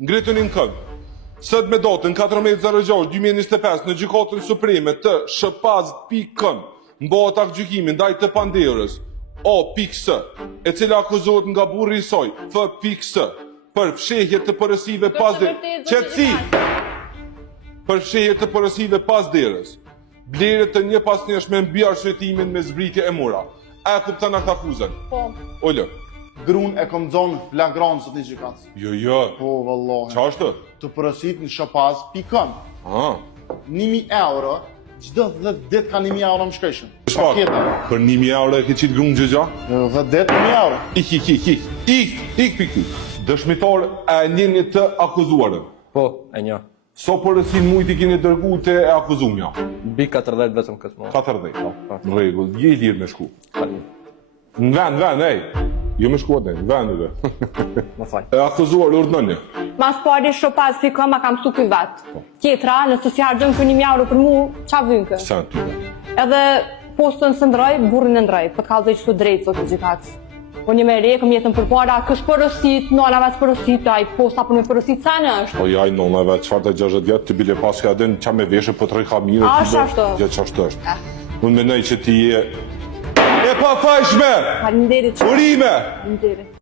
ngritën në kënd. Sot me datën 14/06/2025 në Gjykatën Supreme të Shpaz.kën mbahet aktgjykimi ndaj të Panderës O.S, e cila akuzohet nga burri i saj F.S për fshehje të porosive pas derës. Për fshehje të porosive pas derës. Blerje të një pasnjëshme mbi arsyetimin me zbritje e mora. A e kupton këtë akuzën? Po. Olë. Grun e kom zonë flagrant sot një gjykatës. Jo. Po, vallahi. Qa është? Të porosit në Shpaz.kën. 1.000 euro, çdo 10 ditë ka 1.000 euro më shkëshëm. Për 1.000 euro e ke qitë grunë gjëgja? 10 ditë 1.000 euro. Ik pikë. Dëshmitar e njëni të akuzuarën. Po, e një. So porosin mujt I keni dërgu të e akuzumja? Bi 40 vetëm këtë mua. 40. Në rregull, je I lirë me shku. Falem. Në vend, ej. Jo me shku atë, në vendeve. Më fal. E akuzuar urdhënie. Mas pari Shpaz.kën ma kam su ky vet. Tjetra, nëse si harxhon ky 1.000 euro për mu, qa vyn kë? Sa ty. Edhe postën së ndroj, burrin e ndroj, për kallë që drejt sot i gjykatës. Unë me re, këm jetën përpara, kësh porosit, nona vetë porosit, ai posta për me porosit sa në është. Po jaj nona vetë, çfarë të 60 vjetë, të bile pas ka den qa me veshe po 3 kamire. Ashtu. Ja qashtu është. Unë menoj që ti je e pa fajshme! Faleminderit. Urime! Faleminderit.